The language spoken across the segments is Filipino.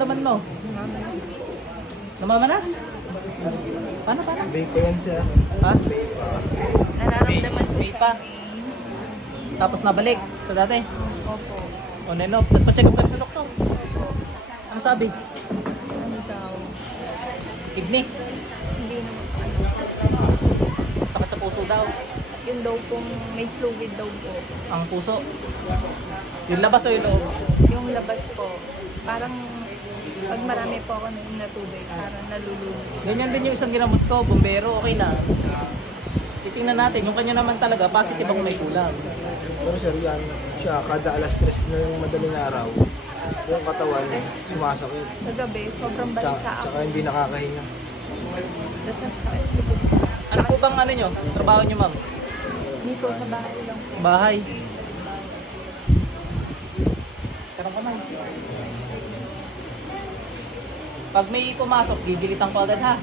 nararamdaman mo? Namamanas? Paano? Vape yan sir. Ha? Nararamdaman ko Vape pa. Tapos nabalik sa dati? Opo. On and off. Nagpa-check up ka na sa doktor? Ano sabi? Ano daw? Kidney? Hindi naman Sakit sa puso daw? Yun daw kung may fluid daw po. Ang puso? Yung labas o yung loob? Yung labas po, parang pag marami po ako na tubig, parang nalulunod. Ganyan din yung isang ginamot ko, bombero, okay na. Titingnan natin, yung kanya naman talaga, positive ako may kulang. Pero sir, yan siya, kada alas 3 ng madaling araw, yung katawan sumasakit. Sa gabi, sobrang balisa ako. Tsaka hindi nakakahinga. Tapos sakit. Ano po bang ano nyo? Trabaho nyo, ma'am? Dito sa bahay lang po. Bahay. Karang ka man. Pag may pumasok, gigilitan ko agad ha.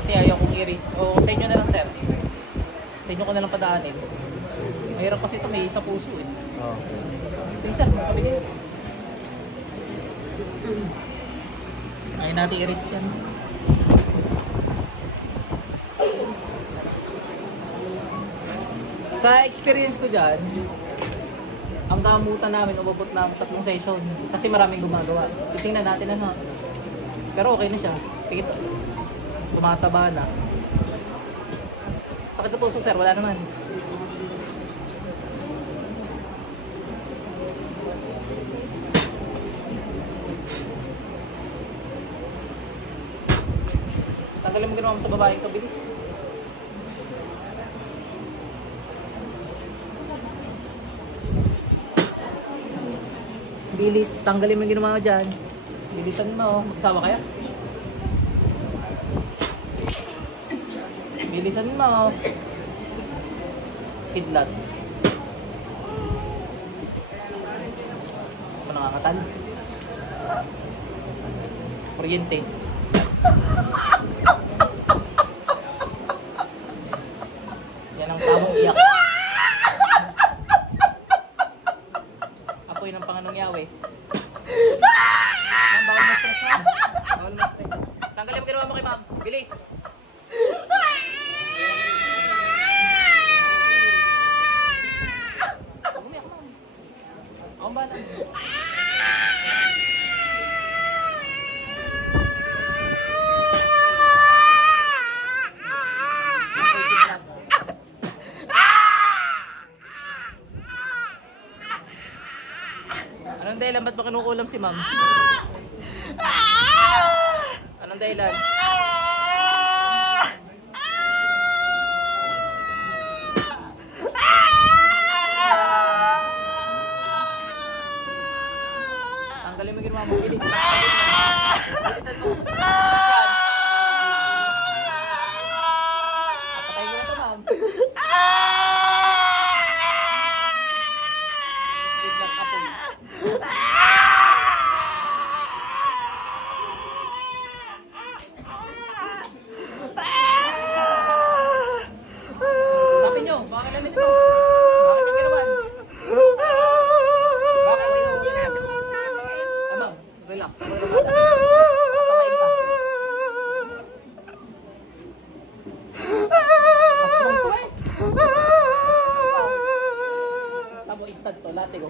Kasi ayaw kong i-risk. O sa inyo na lang, sir. Sa inyo ko na lang padaanin. Mahirap kasi ito, may sa puso eh. Okay. Sige sir, magkabi dito. Ayaw natin i-risk yan. Sa experience ko dyan, ang gamutan namin, umabot na 3 session. Kasi maraming gumagawa. Titingnan natin ano. Pero okay na siya. Tingin, tumataba na. Sakit sa puso sir, wala naman. Tanggalin mo ginawa mo sa babaeng to, bilis. Bilis, tanggalin mo yung ginawa mo dyan. Bilisan mo, magsawa kaya? Bilisan mo. Kidlat. Ako nangangatal. Kuryente. Yan ang tamang iyak. Apoy ng Panganong Yahweh. Bawal mo stress ha. Bawal mo stress. Tanggalin mo ginawa mo kay ma'am. Bilis. Umiyak ma'am. Akong bala. Anong dahilan ba't mo kinukulam si ma'am? Anong dahilan? Tanggalin mo yung ginawa mo. Bilis. Bilisan mo. Papatayin ko na ito ma'am. Biglang apoy. Sabi nyo, baka kailan ito? Bakit yung ginawan? Bakit yung ginawan? Ma'am, relax. Kasamain ka. Asrong ko eh. Tabo itad to, latigo.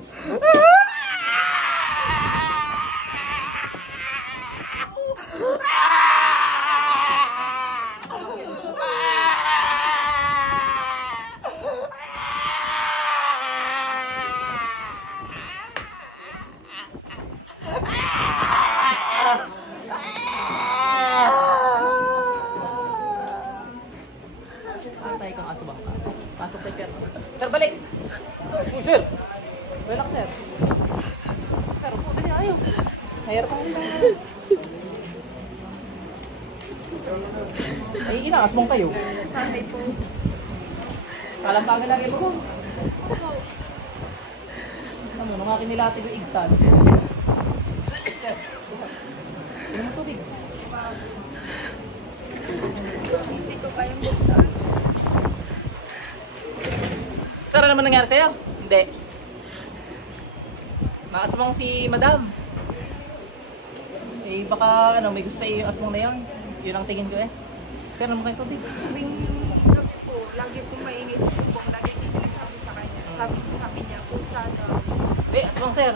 Patay kang asubang ka. Pasok tayo pero. Sir, balik! Oh, sir! Relax, sir. Sir, upo din ayos. Hayar pa rin. Ay, inaasmong kayo. Sabi po. Kalampagan lagi mo. Ano mo, nung akin nilatig yung igtan. Sir, inom mo tubig. Hindi ko kayang buksan. Sir, ano naman nangyari sa'yo? Hindi. Nakasmang si madam. Eh, baka ano, may gusto sa iyo yung aswang na yan. Yun ang tingin ko eh. Sir, ano mo kayo tubig? Tuwing gabi po, lagi po maingay sa sumbong. Lagi ko sinasabi sa kanya. Sabi niya, kung sana. Eh, aswang sir.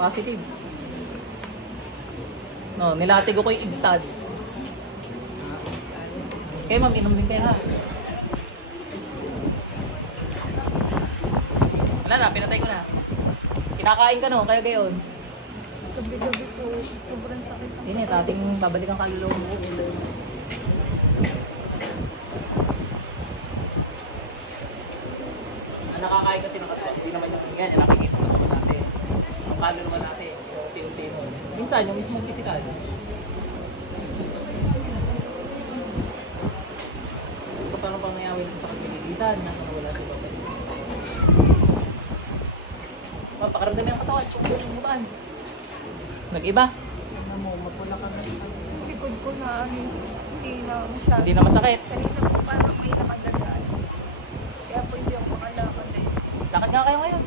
Positive. No, nilatig ko yung igtad. Okay ma'am, inom din kayo ha. Wala na, pinatay ko na. Kinakain ka no, kaya gayon. Gabi-gabi po, sobrang sakit. Hindi na, tating babalikan kaluluwa mo. Ang nakakain kasi ng aswang, hindi naman yung ganyan, nakikita naman natin. Ang kalo naman natin, yung unti-unti mo. Minsan, yung mismong physical. Ito parang pang nayawin sa kagilisan na wala si Papa. Pakaramdam yung katawan, kung bumaan. Nag-iba? Namumapula ka na. Likod ko na, hindi na masyado. Hindi na masakit. Kanina po parang may nakadadaan. Kaya po hindi ako makalakad eh. Lakad nga kayo ngayon.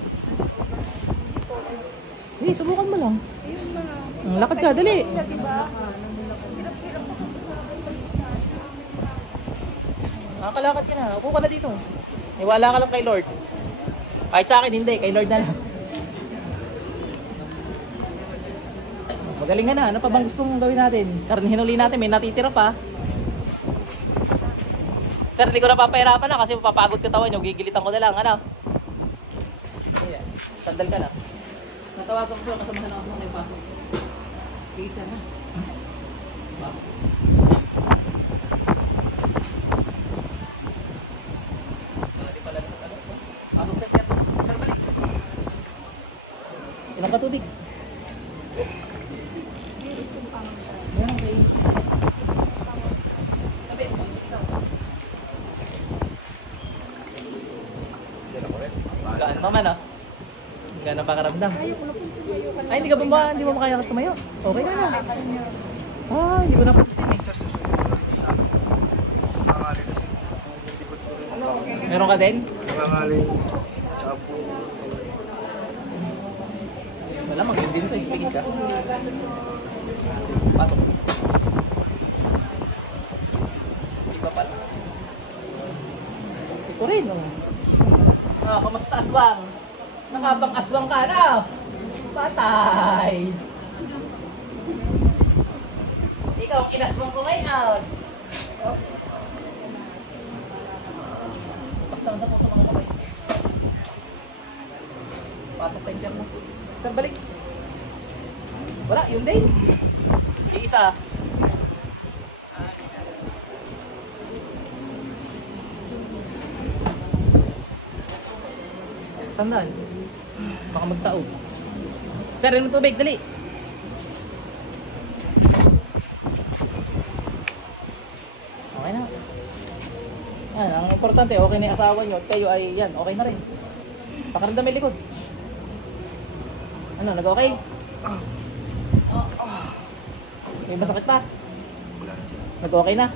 Hindi, subukan mo lang. Ayun na. Lakad ka, dali. Kanina, diba? Hirap-hirap ako. Nakakalakad ka na. Upo ka na dito. Iwala ka lang kay Lord. Kahit sa akin, hindi. Kay Lord na lang. Magaling ka na. Ano pa bang gusto mong gawin natin? Karnihin uli natin. May natitira pa. Sir, di ko na papahirapan na kasi mapapagod katawan nyo. Gigilitan ko na lang. Ano? Ayan. Sandal ka na. Natawagan ko. Kasamahan ako sa mga pasok. Pizza na. Pasok. Di pala sa talong. Pasok sa tiyan. Sir, balik. Ilang ka tubig? Yan, okay. Tabi, Sila ko rin. gaan naman ah. Gaan ang pakaramdam. Ay, hindi ka ba hindi mo makaya tumayo? Okay na na. Ah, hindi ko na pansin eh. Sir, susunod ko lang sa akin. Nangangali kasi. Likod ko rin. Meron ka din? Nangangali. Tsaka po. Wala, mag-yun din to eh. Pigit ka. Pasok. Iba pala. Ito rin oh. Ah, kamusta aswang? Nakabang aswang ka na. Patay. Ikaw, kinaswang ko ngayon. Oh. Paksan sa puso mga kamay. Pasok sa interno. Saan balik? Wala, yun din. Isa. Sandal. Baka magtao. Sir, rin mo tubig, dali. Okay na. Yan, ang importante, okay na yung asawa nyo at kayo ay yan, okay na rin. Pakaramdam may likod. Ano, nag-okay? May masakit pa? Wala na siya. Nag-okay na?